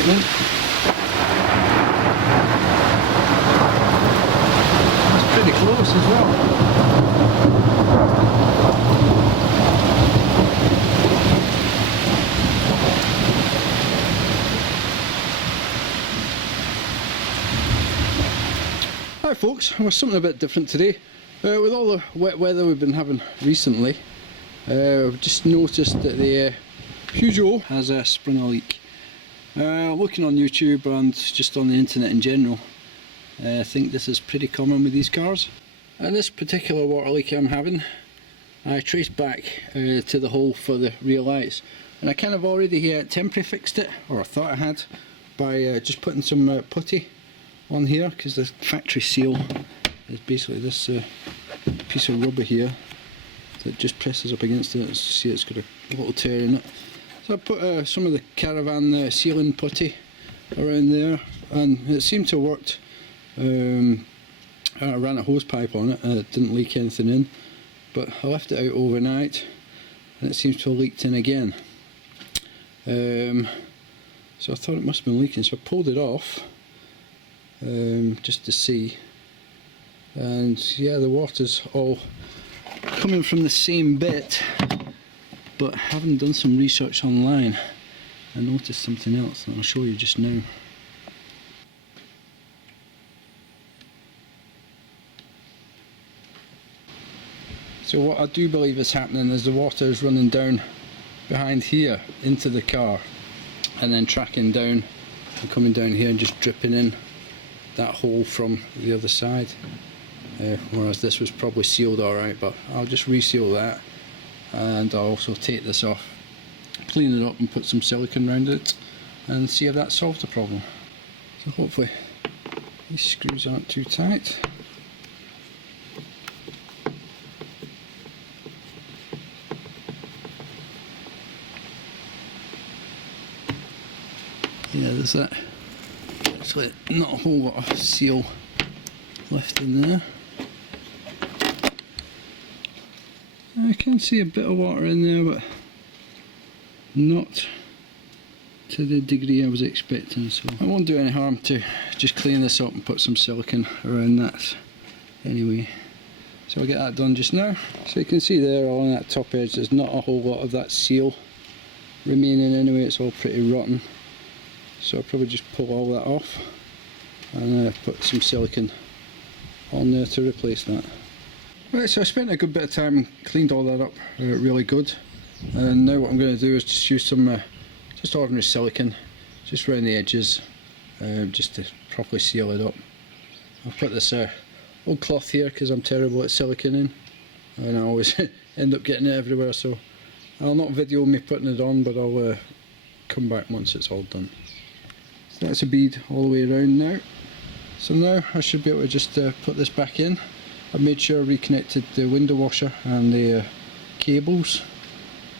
tightening. It's pretty close as well. Hi folks, well, something a bit different today. With all the wet weather we've been having recently, I've just noticed that the Peugeot has sprung a leak. Looking on YouTube and just on the internet in general, I think this is pretty common with these cars. And this particular water leak I'm having, I traced back to the hole for the rear lights, and I kind of already temporary fixed it, or I thought I had, by just putting some putty on here, because the factory seal is basically this piece of rubber here that just presses up against it. As you see, it's got a little tear in it. So I put some of the caravan sealing putty around there, and it seemed to have worked. I ran a hose pipe on it and it didn't leak anything in, but I left it out overnight and it seems to have leaked in again. So I thought it must have been leaking, so I pulled it off just to see, and yeah, the water's all coming from the same bit, but having done some research online, I noticed something else that I'll show you just now. So what I do believe is happening is the water is running down behind here into the car and then tracking down and coming down here and just dripping in that hole from the other side, whereas this was probably sealed alright, but I'll just reseal that, and I'll also take this off, clean it up and put some silicone around it and see if that solves the problem. So hopefully these screws aren't too tight. Yeah, there's that. Actually, not a whole lot of seal left in there. I can see a bit of water in there, but not to the degree I was expecting, so it won't do any harm to just clean this up and put some silicone around that anyway. So I'll get that done just now. So you can see there along that top edge there's not a whole lot of that seal remaining anyway, it's all pretty rotten. So I'll probably just pull all that off and put some silicone on there to replace that. Right, so I spent a good bit of time and cleaned all that up really good, and now what I'm going to do is just use some just ordinary silicone just around the edges, just to properly seal it up. I've put this old cloth here because I'm terrible at siliconing and I always end up getting it everywhere, so I'll not video me putting it on, but I'll come back once it's all done. So that's a bead all the way around now. So now I should be able to just put this back in. I've made sure I reconnected the window washer and the cables.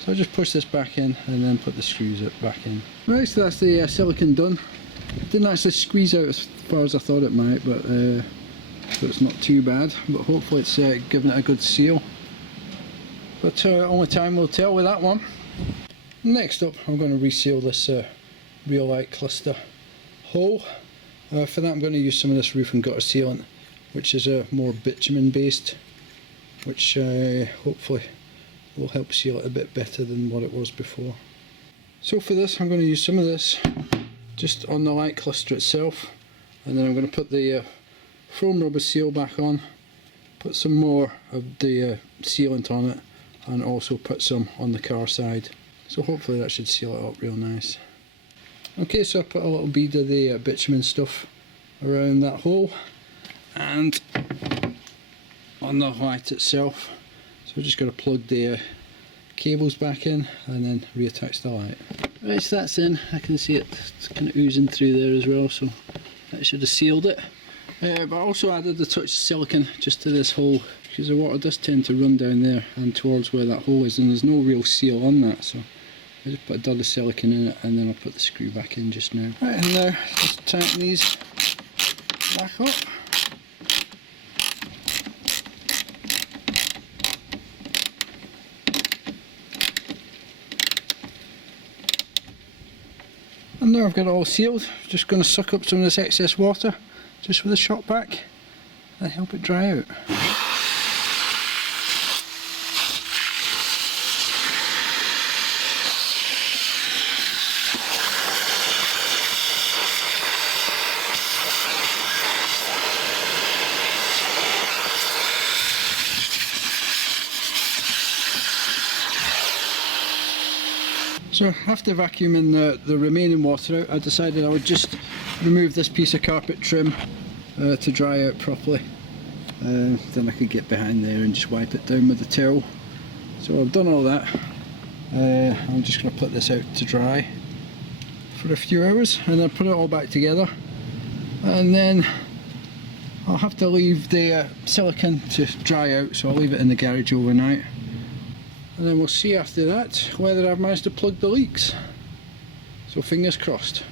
So I'll just push this back in and then put the screws back in. Right, so that's the silicone done. Didn't actually squeeze out as far as I thought it might, but so it's not too bad. But hopefully it's given it a good seal. But only time will tell with that one. Next up, I'm going to reseal this rear light cluster hole. For that I'm going to use some of this roof and gutter sealant, which is more bitumen based, which hopefully will help seal it a bit better than what it was before. So for this I'm going to use some of this just on the light cluster itself, and then I'm going to put the foam rubber seal back on, put some more of the sealant on it, and also put some on the car side. So hopefully that should seal it up real nice. Okay, so I put a little bead of the bitumen stuff around that hole and on the light itself. So we're just going to plug the cables back in and then reattach the light. Right, so that's in. I can see it's kind of oozing through there as well, so that should have sealed it. But I also added a touch of silicone just to this hole, because the water does tend to run down there and towards where that hole is, and there's no real seal on that, so I just put a dot of silicone in it and then I'll put the screw back in just now. Right, and now just tighten these back up. And now I've got it all sealed, just going to suck up some of this excess water just with a shot back and help it dry out. So after vacuuming the remaining water out, I decided I would just remove this piece of carpet trim to dry out properly. Then I could get behind there and just wipe it down with the towel. So I've done all that. I'm just going to put this out to dry for a few hours and then put it all back together. And then I'll have to leave the silicone to dry out, so I'll leave it in the garage overnight. And then we'll see after that whether I've managed to plug the leaks. So fingers crossed.